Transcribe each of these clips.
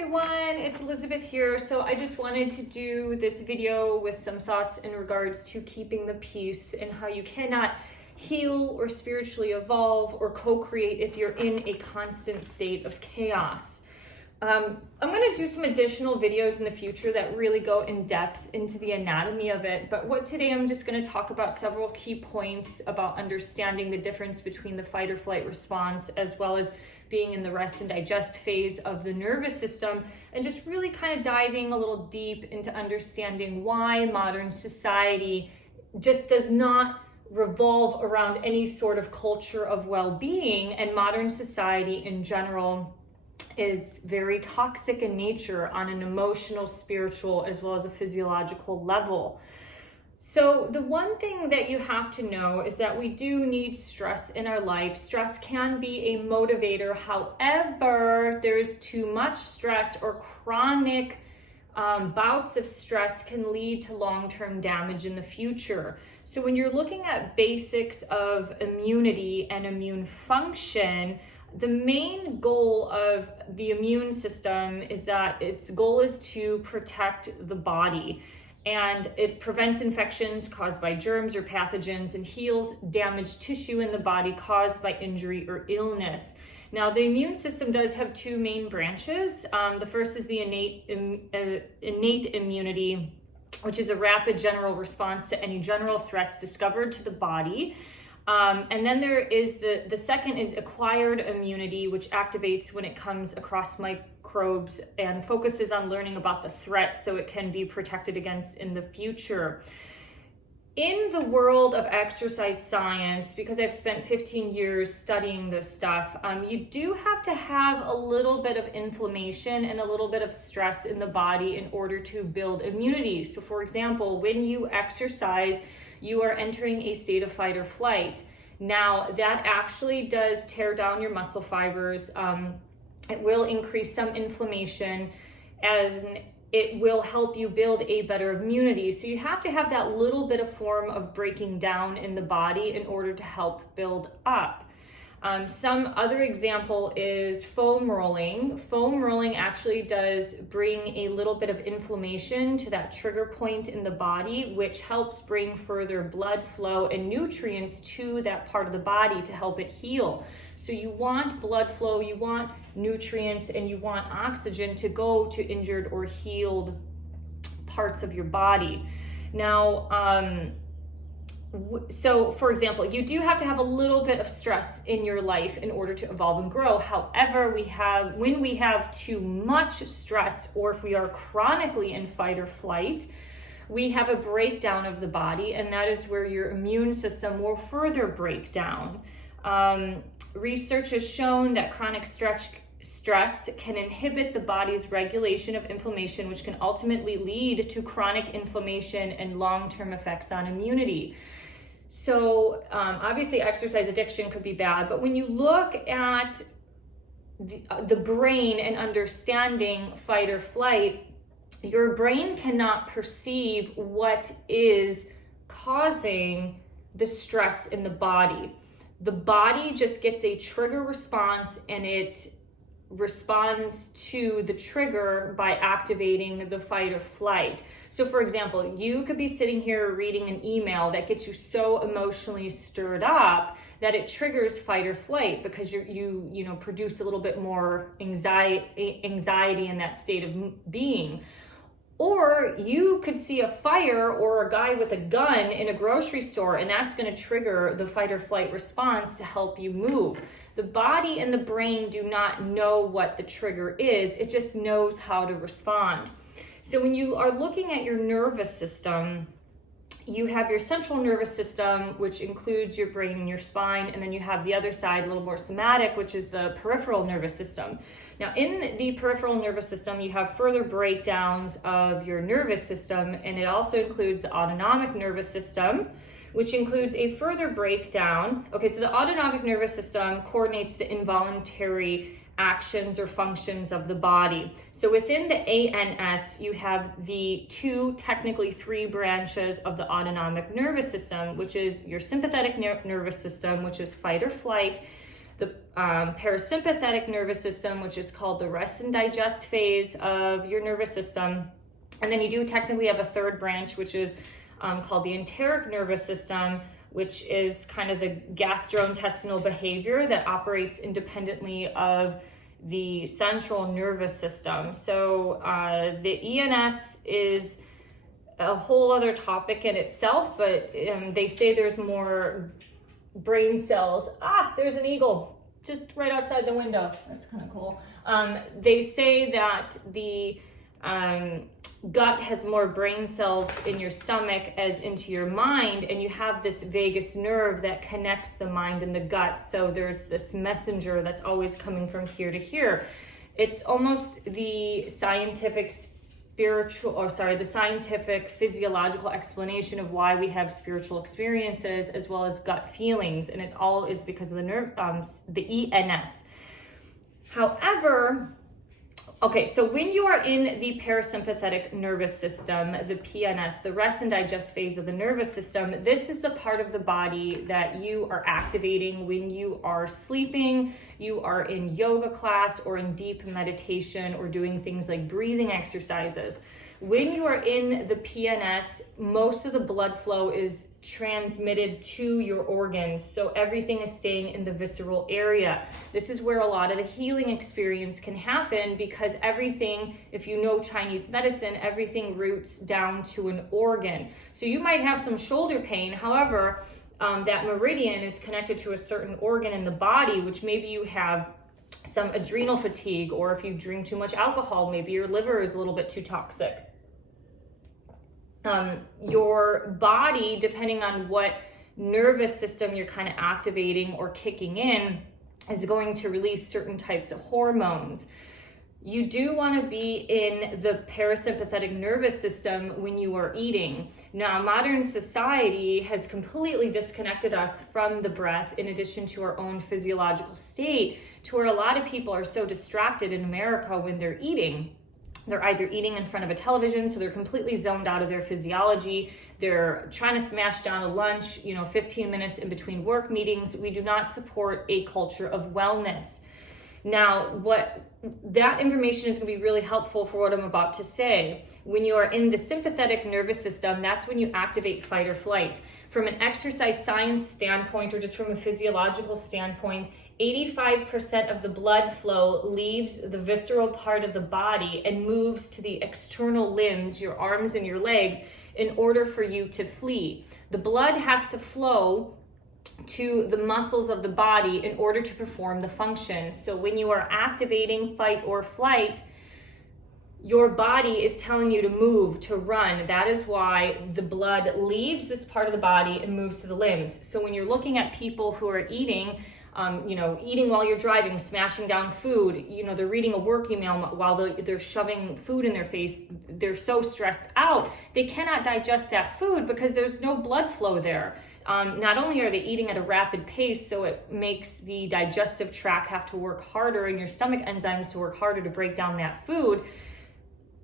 everyone, it's Elizabeth here. So I just wanted to do this video with some thoughts in regards to keeping the peace and how you cannot heal or spiritually evolve or co-create if you're in a constant state of chaos. I'm going to do some additional videos in the future that really go in depth into the anatomy of it, but today I'm just going to talk about several key points about understanding the difference between the fight or flight response as well as being in the rest and digest phase of the nervous system, and just really kind of diving a little deep into understanding why modern society just does not revolve around any sort of culture of well-being, and modern society in general is very toxic in nature on an emotional, spiritual, as well as a physiological level. So the one thing that you have to know is that we do need stress in our life. Stress can be a motivator. However, there's too much stress or chronic bouts of stress can lead to long-term damage in the future. So when you're looking at basics of immunity and immune function, the main goal of the immune system is that its goal is to protect the body, and it prevents infections caused by germs or pathogens and heals damaged tissue in the body caused by injury or illness. Now, the immune system does have two main branches. The first is the innate immunity, which is a rapid general response to any general threats discovered to the body. And then there is the second is acquired immunity, which activates when it comes across microbes and focuses on learning about the threat so it can be protected against in the future. In the world of exercise science, because I've spent 15 years studying this stuff, you do have to have a little bit of inflammation and a little bit of stress in the body in order to build immunity. So for example, when you exercise, you are entering a state of fight or flight. Now, that actually does tear down your muscle fibers. It will increase some inflammation, and it will help you build a better immunity. So you have to have that little bit of form of breaking down in the body in order to help build up. Some other example is foam rolling. Foam rolling actually does bring a little bit of inflammation to that trigger point in the body, which helps bring further blood flow and nutrients to that part of the body to help it heal. So you want blood flow, you want nutrients, and you want oxygen to go to injured or healed parts of your body. Now, so for example, you do have to have a little bit of stress in your life in order to evolve and grow. However, when we have too much stress, or if we are chronically in fight or flight, we have a breakdown of the body, and that is where your immune system will further break down. Research has shown that chronic stress can inhibit the body's regulation of inflammation, which can ultimately lead to chronic inflammation and long-term effects on immunity. So obviously exercise addiction could be bad, but when you look at the brain and understanding fight or flight, your brain cannot perceive what is causing the stress in the body. The body just gets a trigger response, and it responds to the trigger by activating the fight or flight. So for example, you could be sitting here reading an email that gets you so emotionally stirred up that it triggers fight or flight because you produce a little bit more anxiety in that state of being. Or you could see a fire or a guy with a gun in a grocery store, and that's going to trigger the fight or flight response to help you move. The body and the brain do not know what the trigger is. It just knows how to respond. So when you are looking at your nervous system, you have your central nervous system, which includes your brain and your spine, and then you have the other side, a little more somatic, which is the peripheral nervous system. Now, in the peripheral nervous system, you have further breakdowns of your nervous system, and it also includes the autonomic nervous system, which includes a further breakdown. Okay, so the autonomic nervous system coordinates the involuntary actions or functions of the body. So within the ANS, you have technically three branches of the autonomic nervous system, which is your sympathetic nervous system, which is fight or flight, the parasympathetic nervous system, which is called the rest and digest phase of your nervous system. And then you do technically have a third branch, which is called the enteric nervous system, which is kind of the gastrointestinal behavior that operates independently of the central nervous system. So the ENS is a whole other topic in itself, but they say there's more brain cells. There's an eagle just right outside the window. That's kind of cool. They say that the gut has more brain cells in your stomach as into your mind, and you have this vagus nerve that connects the mind and the gut. So there's this messenger that's always coming from here to here. It's almost the scientific physiological explanation of why we have spiritual experiences as well as gut feelings, and it all is because of the nerve, the ENS. However, okay, so when you are in the parasympathetic nervous system, the PNS, the rest and digest phase of the nervous system, this is the part of the body that you are activating when you are sleeping, you are in yoga class or in deep meditation or doing things like breathing exercises. When you are in the PNS, most of the blood flow is transmitted to your organs. So everything is staying in the visceral area. This is where a lot of the healing experience can happen, because everything, if you know Chinese medicine, everything roots down to an organ. So you might have some shoulder pain. However, that meridian is connected to a certain organ in the body, which maybe you have some adrenal fatigue, or if you drink too much alcohol, maybe your liver is a little bit too toxic. Your body, depending on what nervous system you're kind of activating or kicking in, is going to release certain types of hormones. You do want to be in the parasympathetic nervous system when you are eating. Now, modern society has completely disconnected us from the breath, in addition to our own physiological state, to where a lot of people are so distracted in America when they're eating. They're either eating in front of a television, so they're completely zoned out of their physiology. They're trying to smash down a lunch, 15 minutes in between work meetings. We do not support a culture of wellness. Now, what that information is going to be really helpful for what I'm about to say. When you are in the sympathetic nervous system, that's when you activate fight or flight. From an exercise science standpoint, or just from a physiological standpoint, 85% of the blood flow leaves the visceral part of the body and moves to the external limbs, your arms and your legs, in order for you to flee. The blood has to flow to the muscles of the body in order to perform the function. So when you are activating fight or flight, your body is telling you to move, to run. That is why the blood leaves this part of the body and moves to the limbs. So when you're looking at people who are eating while you're driving, smashing down food, they're reading a work email while they're shoving food in their face. They're so stressed out, they cannot digest that food because there's no blood flow there. Not only are they eating at a rapid pace, so it makes the digestive tract have to work harder and your stomach enzymes to work harder to break down that food.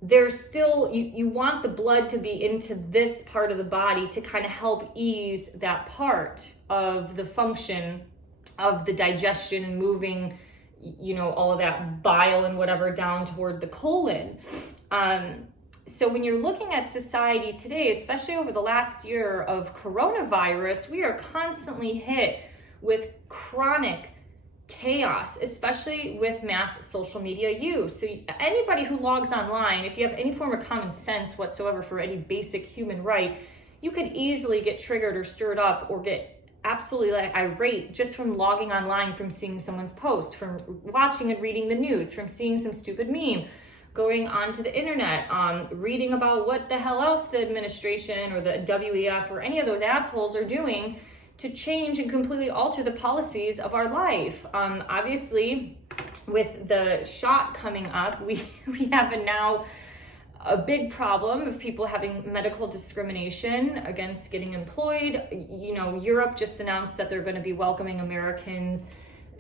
There's still, you want the blood to be into this part of the body to kind of help ease that part of the function of the digestion and moving, all of that bile and whatever down toward the colon. So when you're looking at society today, especially over the last year of coronavirus, we are constantly hit with chronic chaos, especially with mass social media use. So anybody who logs online, if you have any form of common sense whatsoever for any basic human right, you could easily get triggered or stirred up or get absolutely irate just from logging online, from seeing someone's post, from watching and reading the news, from seeing some stupid meme, going onto the internet, reading about what the hell else the administration or the WEF or any of those assholes are doing to change and completely alter the policies of our life. Obviously, with the shot coming up, we have a big problem of people having medical discrimination against getting employed. Europe just announced that they're going to be welcoming Americans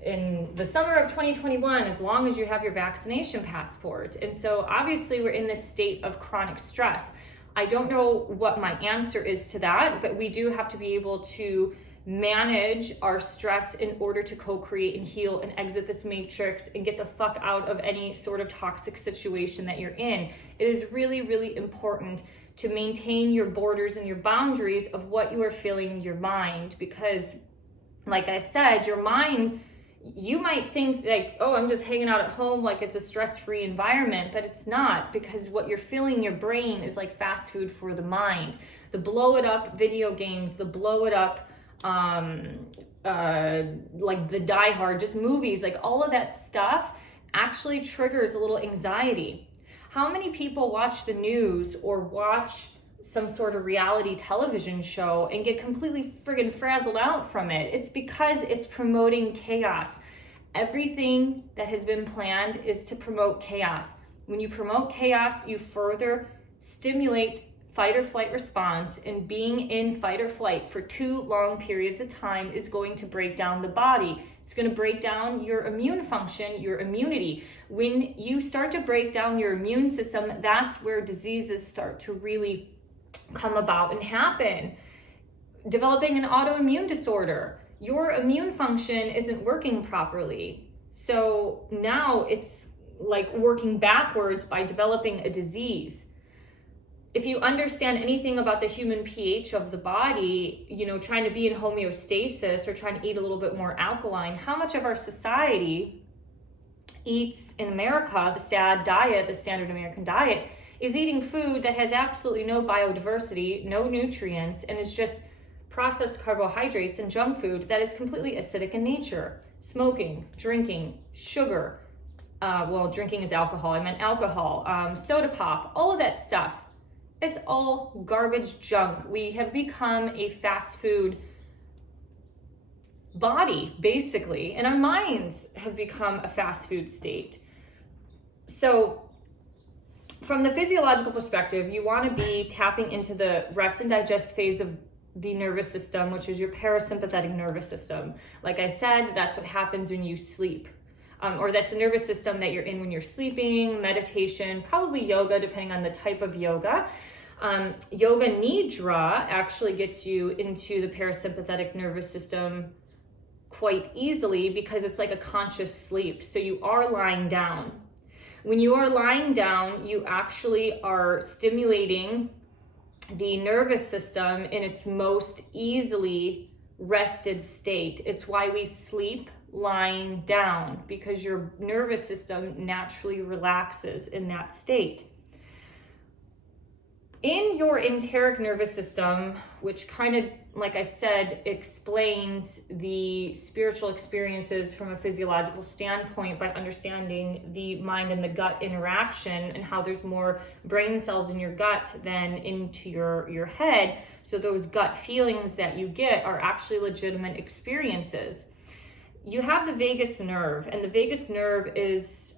in the summer of 2021 as long as you have your vaccination passport. And so obviously we're in this state of chronic stress. I don't know what my answer is to that, but we do have to be able to manage our stress in order to co-create and heal and exit this matrix and get the fuck out of any sort of toxic situation that you're in. It is really, really important to maintain your borders and your boundaries of what you are feeling in your mind, because like I said, your mind, you might think like, oh, I'm just hanging out at home, like it's a stress-free environment, but it's not, because what you're feeling in your brain is like fast food for the mind. The blow it up video games, the blow it up like the Die Hard, just movies, like all of that stuff actually triggers a little anxiety. How many people watch the news or watch some sort of reality television show and get completely friggin' frazzled out from it? It's because it's promoting chaos. Everything that has been planned is to promote chaos. When you promote chaos, you further stimulate fight or flight response, and being in fight or flight for too long periods of time is going to break down the body. It's going to break down your immune function, your immunity. When you start to break down your immune system, that's where diseases start to really come about and happen. Developing an autoimmune disorder, your immune function isn't working properly. So now it's like working backwards by developing a disease. If you understand anything about the human pH of the body, you know, trying to be in homeostasis or trying to eat a little bit more alkaline, how much of our society eats in America, the SAD diet, the standard American diet, is eating food that has absolutely no biodiversity, no nutrients, and is just processed carbohydrates and junk food that is completely acidic in nature. Smoking, drinking, sugar, drinking is alcohol, I meant alcohol, soda pop, all of that stuff. It's all garbage junk. We have become a fast food body, basically, and our minds have become a fast food state. So from the physiological perspective, you want to be tapping into the rest and digest phase of the nervous system, which is your parasympathetic nervous system. Like I said, that's what happens when you sleep. Or that's the nervous system that you're in when you're sleeping, meditation, probably yoga, depending on the type of yoga. Yoga Nidra actually gets you into the parasympathetic nervous system quite easily because it's like a conscious sleep. So you are lying down. When you are lying down, you actually are stimulating the nervous system in its most easily rested state. It's why we sleep lying down, because your nervous system naturally relaxes in that state. In your enteric nervous system, which kind of, like I said, explains the spiritual experiences from a physiological standpoint by understanding the mind and the gut interaction and how there's more brain cells in your gut than into your head. So those gut feelings that you get are actually legitimate experiences. You have the vagus nerve, and the vagus nerve is,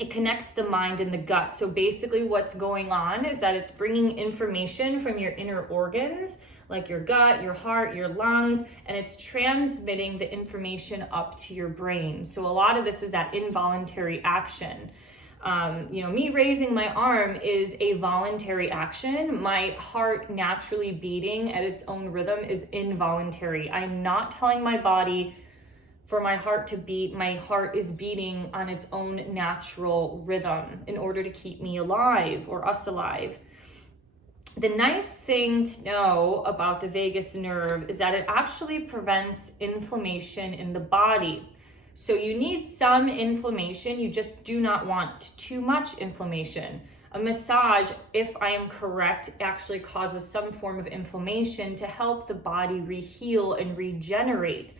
it connects the mind and the gut. So basically what's going on is that it's bringing information from your inner organs, like your gut, your heart, your lungs, and it's transmitting the information up to your brain. So a lot of this is that involuntary action. Me raising my arm is a voluntary action. My heart naturally beating at its own rhythm is involuntary. I'm not telling my body for my heart to beat. My heart is beating on its own natural rhythm in order to keep me alive or us alive. The nice thing to know about the vagus nerve is that it actually prevents inflammation in the body. So you need some inflammation, you just do not want too much inflammation. A massage, if I am correct, actually causes some form of inflammation to help the body heal and regenerate.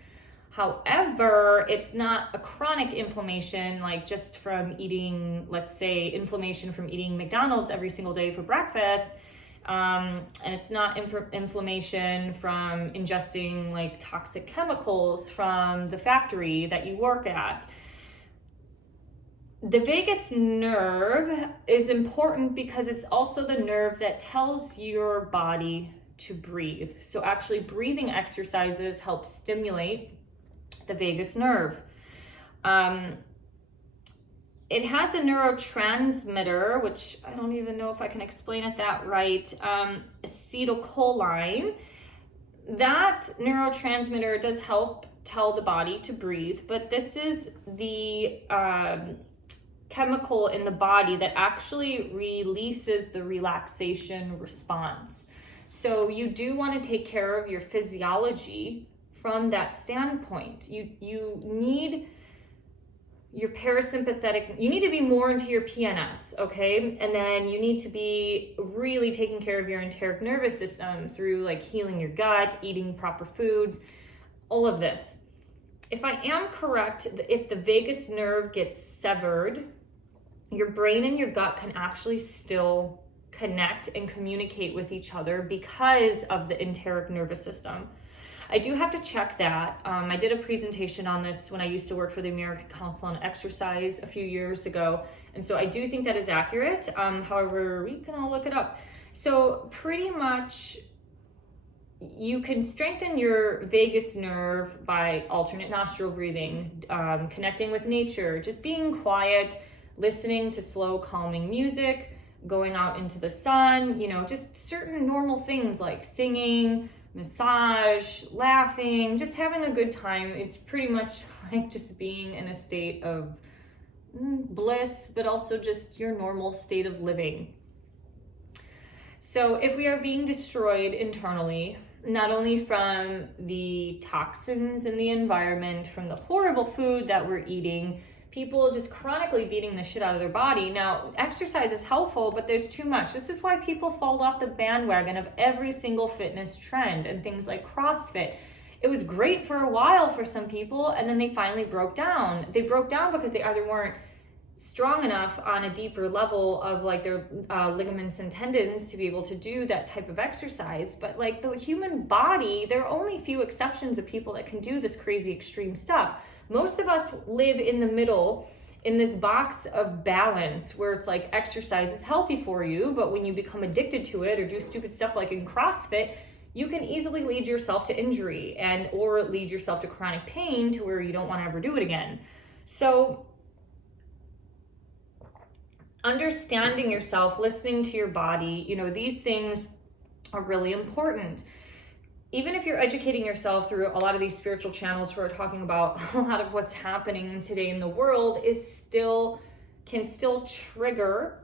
However, it's not a chronic inflammation, like just from eating, let's say, inflammation from eating McDonald's every single day for breakfast. And it's not inflammation from ingesting like toxic chemicals from the factory that you work at. The vagus nerve is important because it's also the nerve that tells your body to breathe. So actually breathing exercises help stimulate the vagus nerve. It has a neurotransmitter, which I don't even know if I can explain it that right, acetylcholine. that neurotransmitter does help tell the body to breathe, but this is the chemical in the body that actually releases the relaxation response. So you do want to take care of your physiology from that standpoint. You need your parasympathetic, you need to be more into your PNS, okay? And then you need to be really taking care of your enteric nervous system through like healing your gut, eating proper foods, all of this. If I am correct, if the vagus nerve gets severed, your brain and your gut can actually still connect and communicate with each other because of the enteric nervous system. I do have to check that. I did a presentation on this when I used to work for the American Council on Exercise a few years ago. And so I do think that is accurate. However, we can all look it up. So pretty much you can strengthen your vagus nerve by alternate nostril breathing, connecting with nature, just being quiet, listening to slow, calming music, going out into the sun, just certain normal things like singing, massage, laughing, just having a good time. It's pretty much like just being in a state of bliss, but also just your normal state of living. So if we are being destroyed internally, not only from the toxins in the environment, from the horrible food that we're eating, people just chronically beating the shit out of their body. Now, exercise is helpful, but there's too much. This is why people fall off the bandwagon of every single fitness trend and things like CrossFit. It was great for a while for some people, and then they finally broke down. They broke down because they either weren't strong enough on a deeper level of like their ligaments and tendons to be able to do that type of exercise. But like the human body, there are only few exceptions of people that can do this crazy extreme stuff. Most of us live in the middle in this box of balance where it's like exercise is healthy for you, but when you become addicted to it or do stupid stuff like in CrossFit, you can easily lead yourself to injury or lead yourself to chronic pain to where you don't want to ever do it again. So understanding yourself, listening to your body, these things are really important. Even if you're educating yourself through a lot of these spiritual channels who are talking about a lot of what's happening today in the world can still trigger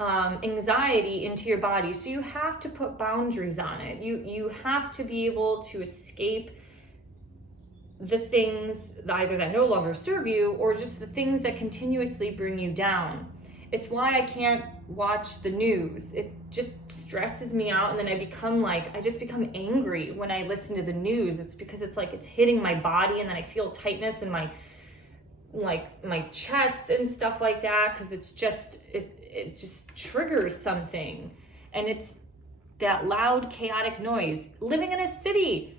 anxiety into your body. So you have to put boundaries on it. You have to be able to escape the things either that no longer serve you or just the things that continuously bring you down. It's why I can't watch the news. It just stresses me out, and then I just become angry when I listen to the news. It's because it's like it's hitting my body, and then I feel tightness in my chest and stuff like that, because it just triggers something. And it's that loud, chaotic noise. Living in a city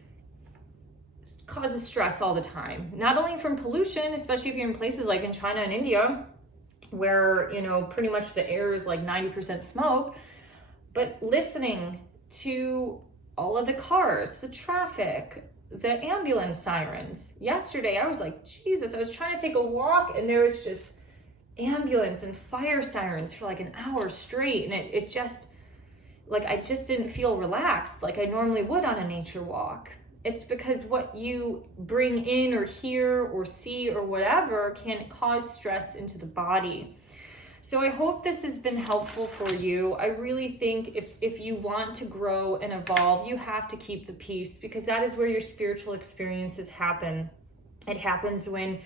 causes stress all the time, not only from pollution, especially if you're in places like in China and India, where, pretty much the air is like 90% smoke, but listening to all of the cars, the traffic, the ambulance sirens. Yesterday, I was like, Jesus, I was trying to take a walk and there was just ambulance and fire sirens for like an hour straight. And it just, like, I just didn't feel relaxed like I normally would on a nature walk. It's because what you bring in or hear or see or whatever can cause stress into the body. So I hope this has been helpful for you. I really think if you want to grow and evolve, you have to keep the peace, because that is where your spiritual experiences happen. It happens when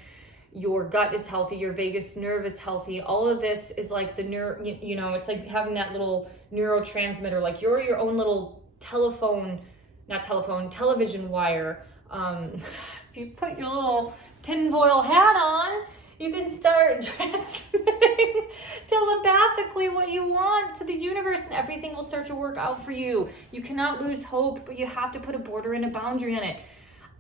your gut is healthy, your vagus nerve is healthy. All of this is like the it's like having that little neurotransmitter, like you're your own little television wire. If you put your little tinfoil hat on, you can start transmitting telepathically what you want to the universe, and everything will start to work out for you. You cannot lose hope, but you have to put a border and a boundary on it.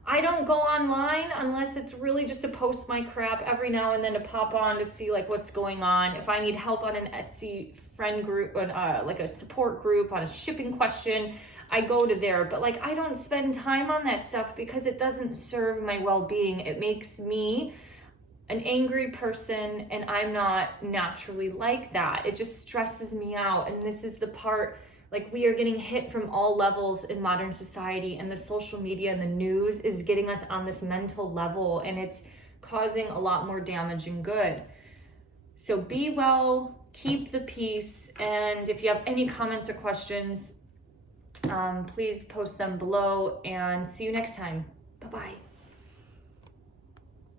I don't go online unless it's really just to post my crap every now and then, to pop on to see like what's going on. If I need help on an Etsy friend group, like a support group on a shipping question, I go to there. But like, I don't spend time on that stuff because it doesn't serve my well-being. It makes me an angry person, and I'm not naturally like that. It just stresses me out. And this is the part Like, we are getting hit from all levels in modern society, and the social media and the news is getting us on this mental level, and it's causing a lot more damage than good. So be well, keep the peace, and if you have any comments or questions, please post them below, and see you next time. Bye-bye.